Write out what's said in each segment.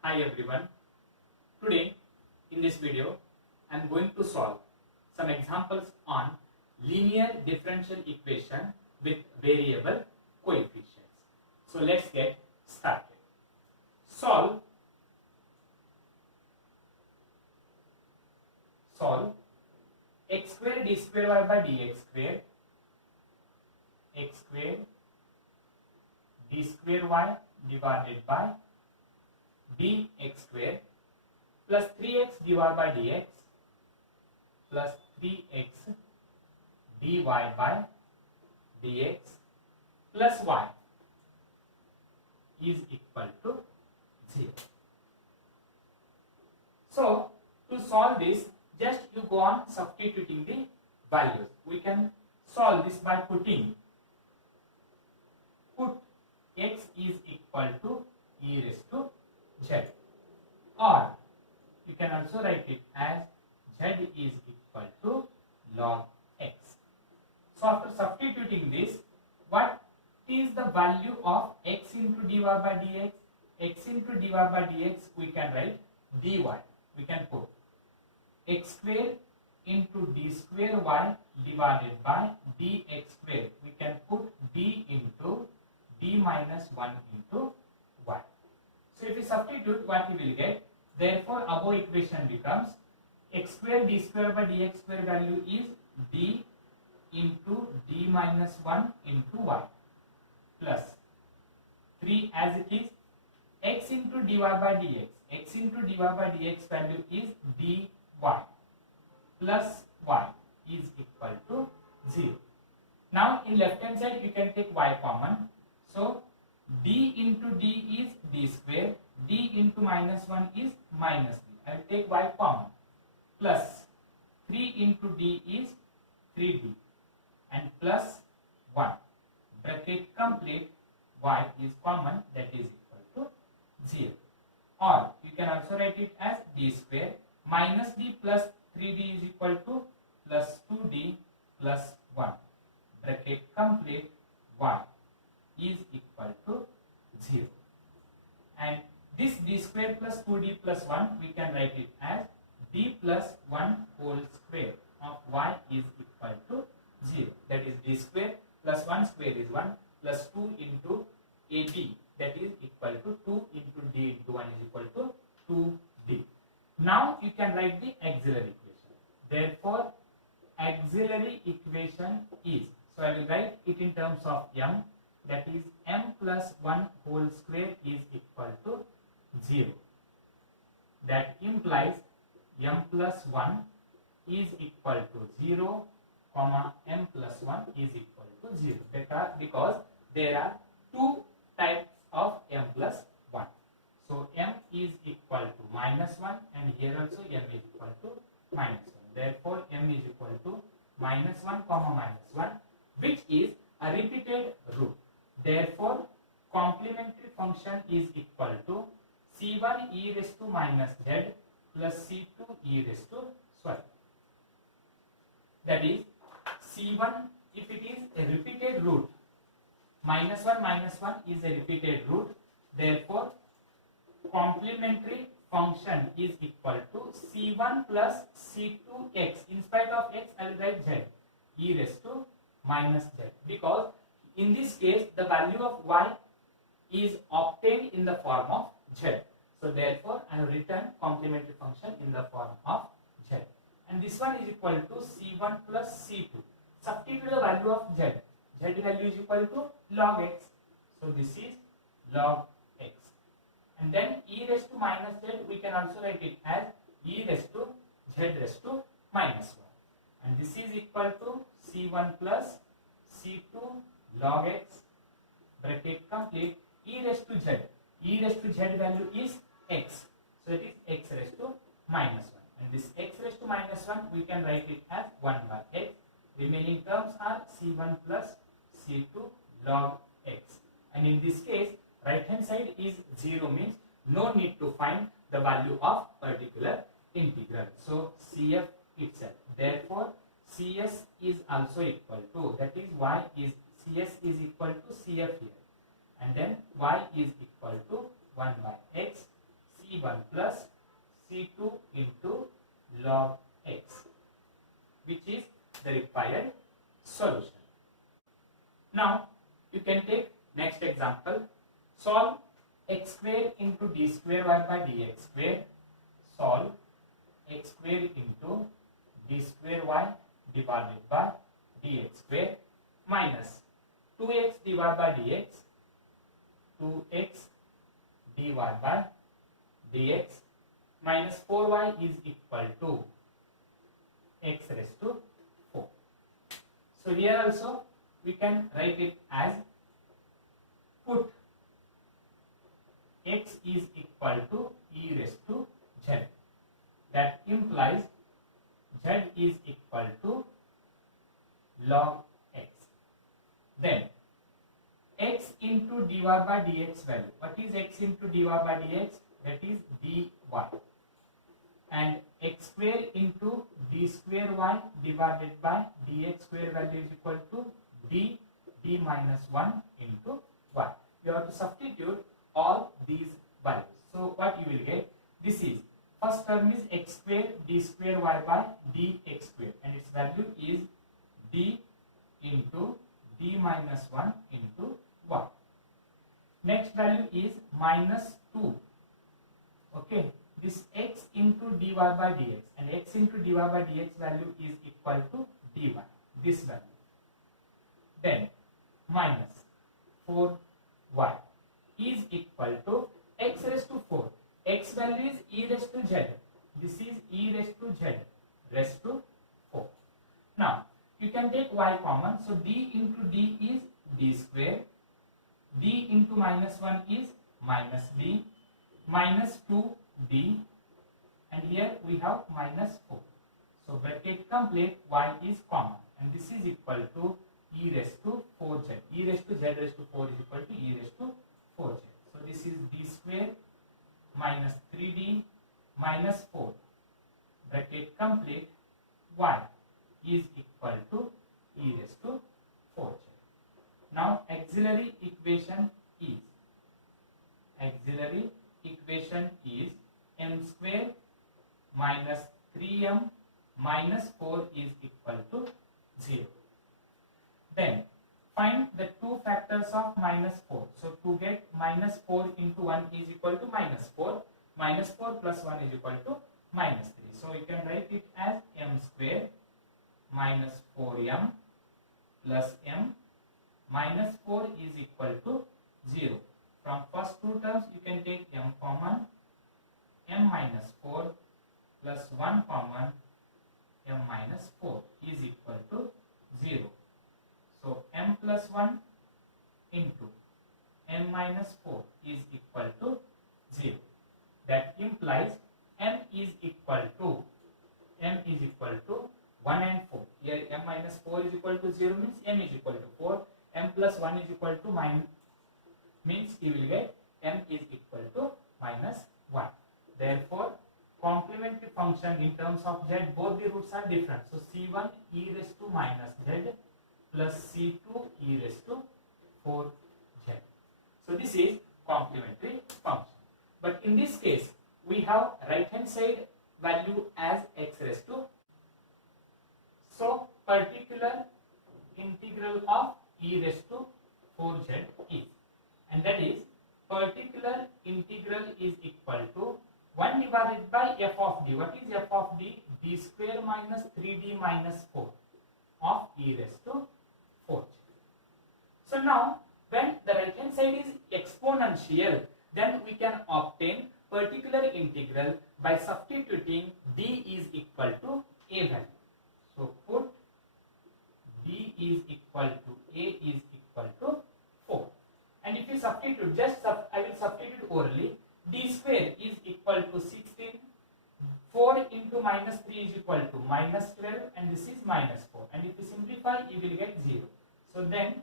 Hi everyone. Today in this video I am going to solve some examples on linear differential equation with variable coefficients. So let's get started. Solve x square d square y by dx square x square d square y divided by dx square plus 3x dy by dx plus 3x dy by dx plus y is equal to 0. So to solve this, just you go on substituting the values. We can solve this by put x is equal to e raised to z, or you can also write it as z is equal to log x. So after substituting this, what is the value of x into dy by dx? X into dy by dx we can write dy. We can put x square into d square y divided by dx square. We can put d into d minus 1 into y. So if we substitute, what we will get? Therefore above equation becomes x square d square by dx square value is d into d minus 1 into y plus 3 as it is x into dy by dx. X into dy by dx value is dy plus y is equal to 0. Now in left hand side you can take y common. So d into d is d square, d into minus 1 is minus d. I will take y common plus 3 into d is 3d and plus 1. Bracket complete, y is common, that is equal to 0. Or you can also write it as d square minus d plus 3d is equal to plus 2d plus 1. Bracket complete, y is equal to 0. And this d square plus 2d plus 1 we can write it as d plus 1 whole square of y is equal to 0. That is d square plus 1 square is 1 plus 2 into ab, that is equal to 2 into d into 1 is equal to 2d. Now you can write the auxiliary equation. Therefore auxiliary equation is, so I will write it in terms of m, that is m plus 1 whole square is equal to 0. That implies m plus 1 is equal to 0, comma m plus 1 is equal to 0. Because there are two types of m plus 1. So m is equal to minus 1 and here also m is equal to minus 1. Therefore m is equal to minus 1 comma minus 1, which is a repeated root. Therefore complementary function is equal to c1 e raised to minus z plus c2 e raised to, that is c1, if it is a repeated root, minus 1 is a repeated root, therefore complementary function is equal to c1 plus c2x. In spite of x I will write z e raised to minus z, because in this case the value of y is obtained in the form of z. So therefore I have written complementary function in the form of z. And this one is equal to c1 plus c2. Substitute the value of z. Z value is equal to log x. So this is log x. And then e raised to minus z we can also write it as e raised to z raised to minus 1. And this is equal to c1 plus c2 log x, bracket complete, e raised to z. E raised to z value is x. So it is x raised to minus 1. And this x raised to minus 1 we can write it as 1 by x. Remaining terms are c1 plus c2 log x. And in this case right hand side is 0, means no need to find the value of particular integral. So cf itself. Therefore cs is also equal to, that is y is, cs is equal to cf here, and then y is equal to 1 by x, c C1 plus C2 into log x, which is the required solution. Now you can take next example. Solve x square into d square y by dx square. Solve x square into d square y divided by dx square minus 2x divided by dx, 2x dy by dx minus 4y is equal to x raised to 4. So here also we can write it as, put x is equal to e raised to z. That implies z is equal to log x. Then x into dy by dx value. What is x into dy by dx? That is dy. And x square into d square y divided by dx square value is equal to d minus 1 into y. You have to substitute all these values. So what you will get? This is, first term is x square d square y by dx square, and its value is d into d minus 1 into y. Next value is minus 2. Okay, this x into dy by dx, and x into dy by dx value is equal to dy, this value. Then minus 4y is equal to x raised to 4. X value is e raised to z. This is e raised to z raised to 4. Now you can take y common. So d into d is d square. D into minus 1 is minus d, minus 2d, and here we have minus 4. So bracket complete, y is common, and this is equal to e raised to 4z. E raised to z raised to 4 is equal to e raised to 4z. So this is d square minus 3d minus 4. Bracket complete, y is equal to e raised to 4z. Now auxiliary equation is m square minus 3m minus 4 is equal to 0. Then find the two factors of minus 4. So to get minus 4 into 1 is equal to minus 4. Minus 4 plus 1 is equal to minus 3. So you can write it as m square minus 4m plus m minus 4 is equal to 0. From first two terms you can take m common. M minus 4 plus 1 common, m minus 4 is equal to 0. So m plus 1 into m minus 4 is equal to 0. That implies m is equal to 1 and 4. Here m minus 4 is equal to 0 means m is equal to 4. M plus 1 is equal to means you will get m is equal to minus 1. Therefore, complementary function in terms of z, both the roots are different. So c1 e raised to minus z plus c2 e raised to 4z. So this is complementary function. But in this case, we have right hand side value as x raised to. So particular integral of e raised to 4z is, and that is particular integral is equal to 1 divided by f of d. What is f of d? D square minus 3d minus 4 of e raised to 4z. So now when the right hand side is exponential, then we can obtain particular integral by substituting d is equal to a value. So put d is equal to a is equal to 4. And if you substitute, I will substitute orally. D square is equal to 16. 4 into minus 3 is equal to minus 12, and this is minus 4. And if you simplify, you will get 0. So then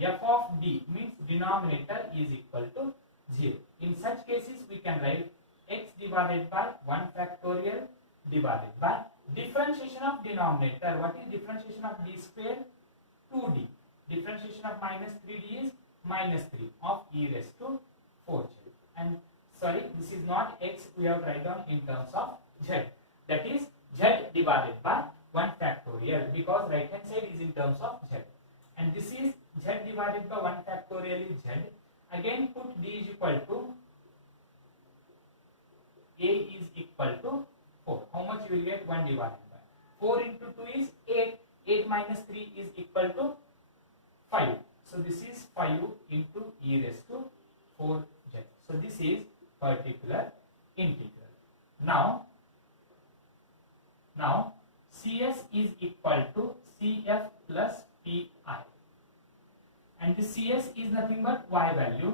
f of d means denominator is equal to 0. In such cases, we can write x divided by 1 factorial divided by differentiation of denominator. What is differentiation of d square? 2d. Differentiation of minus 3d is minus 3 of e raised to 4z. And sorry, this is not x, we have write down in terms of z. That is z divided by 1 factorial, because right hand side is in terms of z. And this is z divided by 1 factorial is z. Again put d is equal to a is equal to 4. How much you will get? 1 divided by 4 into 2 is 8. 8 minus 3 is equal to 5. So this is 5 into e raised to 4z. So this is particular integral. Now Cs is equal to Cf plus Pi. And the Cs is nothing but y value.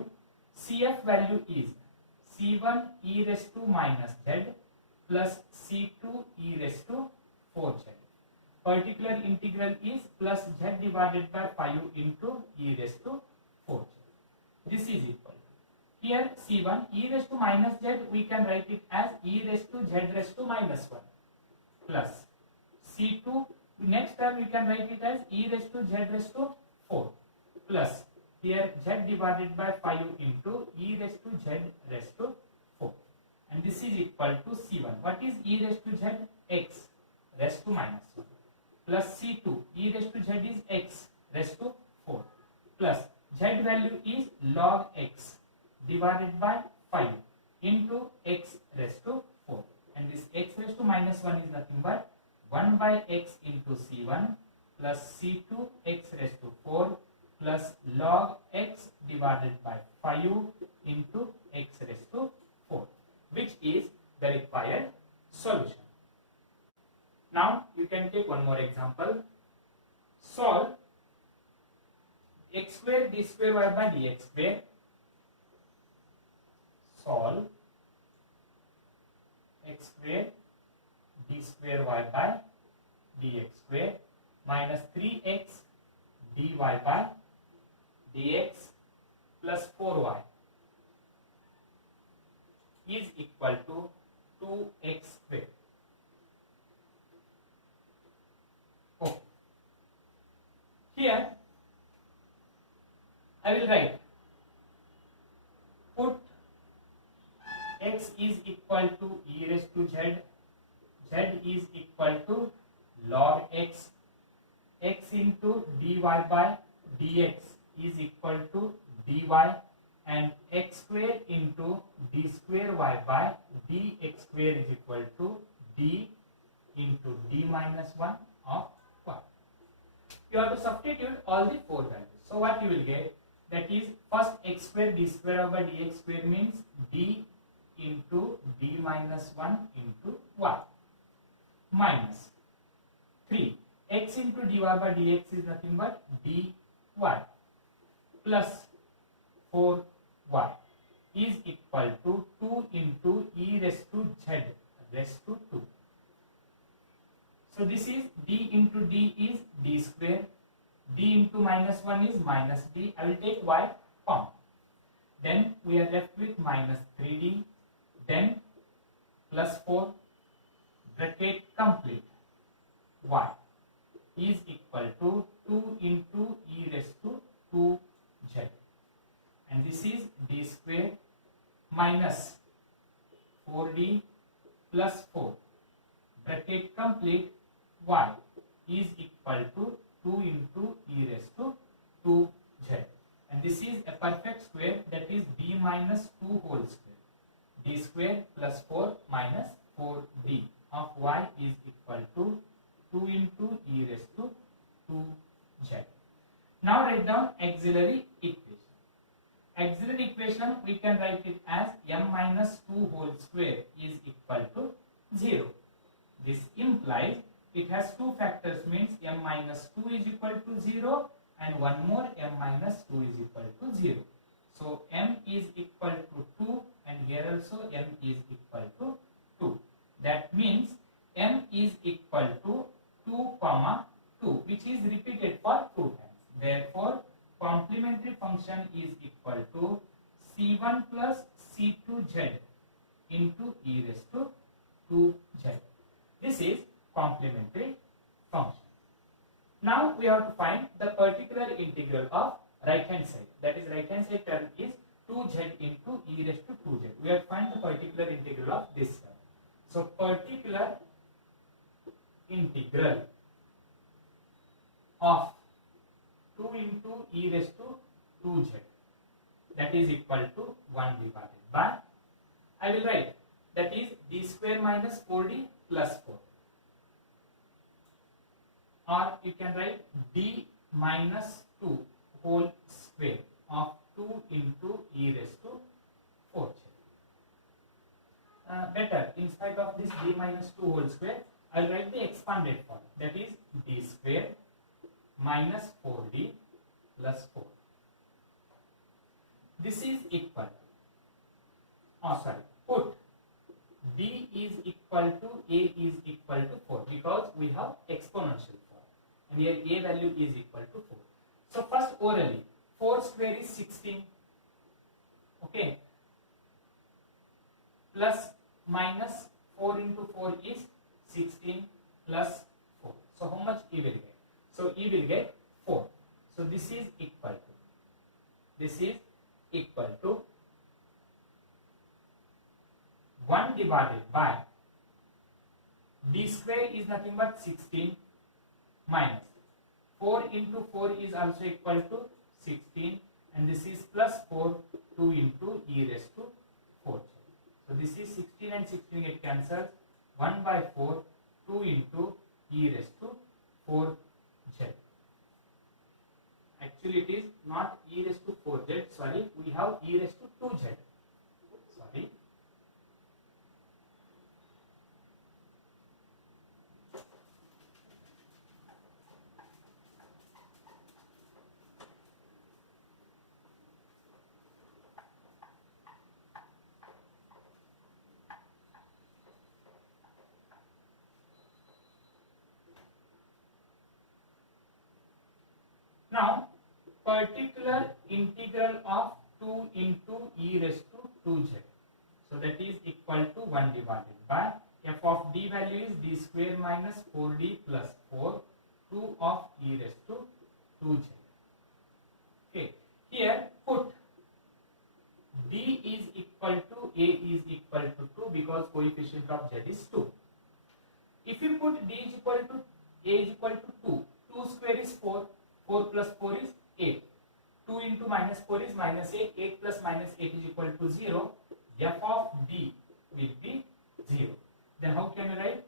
Cf value is C1 e raised to minus z plus C2 e raised to 4z. Particular integral is plus z divided by 5 into e raised to 4z. This is equal. Here C1 e raised to minus z, we can write it as e raised to z raised to minus 1 plus C2, next term we can write it as e raised to z raised to 4 plus here z divided by 5 into e raised to z raised to 4. And this is equal to C1. What is e raised to z? X raised to minus 1 plus C2 e raised to z is x raised to 4 plus z value is log x divided by 5 into x raised to 4. And this x raised to minus 1 is nothing but 1 by x into C1 plus C2 x raised to 4 plus log x divided by 5 into x raised to 4, which is the required solution. Now you can take one more example. Solve x square d square y by dx square. Solve x square d square y by dx square minus 3x dy by dx plus 4y is equal to 2x square. Okay. Here I will write, put x is equal to e raised to z, z is equal to log x, x into dy by dx is equal to dy, and x square into d square y by dx square is equal to d into d minus 1 of y. You have to substitute all the 4 values. So what you will get, that is first x square d square by dx square means d into d minus 1 into y minus 3 x into dy by dx is nothing but dy plus 4y is equal to 2 into e raised to z raised to 2. So this is d into d is d square, d into minus 1 is minus d. I will take y comma. Then we are left with minus 3d, then plus 4, bracket complete, y is equal to 2 into e raised to 2z. And this is d square minus 4d plus 4, bracket complete, y is equal to 2 into e raised to 2z. And this is a perfect square, that is d minus 2 whole square. D square plus 4 minus 4d of y is equal to 2 into e raised to 2z. Now write down auxiliary equation. Auxiliary equation we can write it as m minus 2 whole square is equal to 0. This implies it has two factors, means m minus 2 is equal to 0 and one more m minus 2 is equal to 0. So m is equal to 2 and here also m is equal to 2. That means m is equal to 2 comma 2, which is repeated for 2 times. Therefore complementary function is equal to c1 plus c2z into e raised to 2z. This is complementary function. Now we have to find the particular integral of right hand side. That is right hand side term is 2z into e raised to 2z. We have found the particular integral of this term. So particular integral of 2 into e raised to 2z, that is equal to 1 divided by, I will write, that is d square minus 4d plus 4, or you can write d minus 2 whole square of 2 into e raised to 4z. Better, in spite of this d minus 2 whole square, I will write the expanded form, that is d square minus 4d plus 4. This is equal to, put d is equal to a is equal to 4, because we have exponential form and here a value is equal to 4. So first orally, 4 square is 16, okay, plus minus 4 into 4 is 16 plus 4. So how much e will get? So e will get 4. So this is equal to 1 divided by d square is nothing but 16 minus 4 into 4 is also equal to 16, and this is plus 4, 2 into e raised to 4. So this is 16 and 16 get cancelled, 1 by 4, 2 into e raised to 4z. Actually it is not e raised to 4z, sorry, we have e raised to 2z, sorry. Now, particular integral of 2 into e raised to 2z. So that is equal to 1 divided by f of d value is d square minus 4d plus 4, 2 of e raised to 2z. Okay, here put d is equal to a is equal to 2 because coefficient of z is 2. If you put d is equal to a is equal to 2, 2 square is 4, 4 plus 4 is 8. 2 into minus 4 is minus 8. 8 plus minus 8 is equal to 0. F of d will be 0. Then how can you write?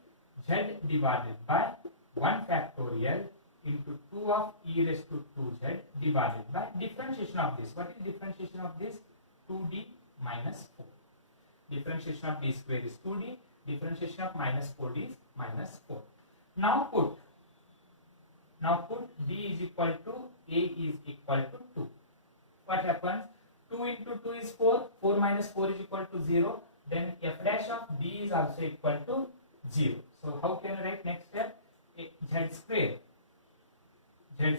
Z divided by 1 factorial into 2 of e raised to 2z divided by differentiation of this. What is differentiation of this? 2d minus 4. Differentiation of d square is 2d. Differentiation of minus 4d is minus 4. Now put d is equal to a is equal to 2. What happens? 2 into 2 is 4. 4 minus 4 is equal to 0. Then f dash of d is also equal to 0. So how can you write next step? Z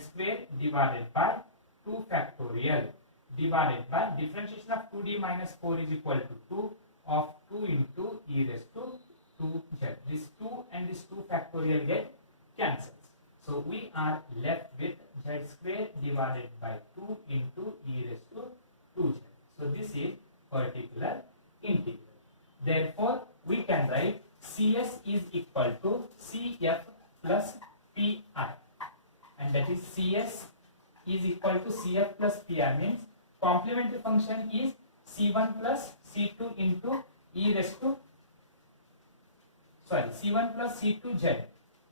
square divided by 2 factorial divided by differentiation of 2d minus 4 is equal to 2 of 2 into e raised to 2z. This 2 and this 2 factorial get cancelled. So we are left with z square divided by 2 into e raised to 2z. So this is particular integral. Therefore, we can write Cs is equal to Cf plus Pi, and that is Cs is equal to Cf plus Pi means complementary function is C1 plus C2 into e raised to C1 plus C2z,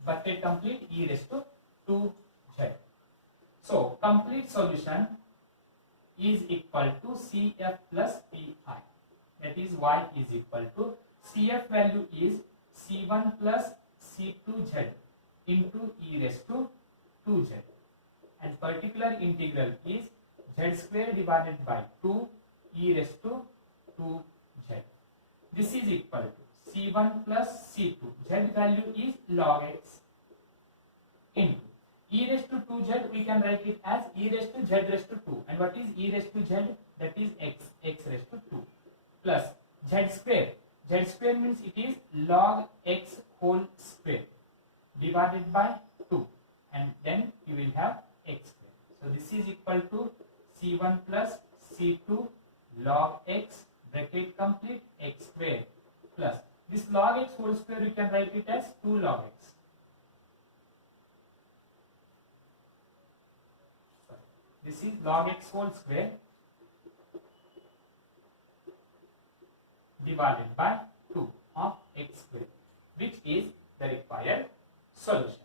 bucket complete e raised to 2z. So complete solution is equal to Cf plus Pi. That is y is equal to Cf value is C1 plus C2z into e raised to 2z, and particular integral is z square divided by 2 e raised to 2z. This is equal to C1 plus C2. Z value is log x into e raised to 2z. We can write it as e raised to z raised to 2. And what is e raised to z? That is x raised to 2 plus z square. Z square means it is log x whole square divided by 2, and then you will have x square. So this is equal to C1 plus C2 log x bracket complete x square plus this log x whole square you can write it as 2 log x. This is log x whole square divided by 2 of x square, which is the required solution.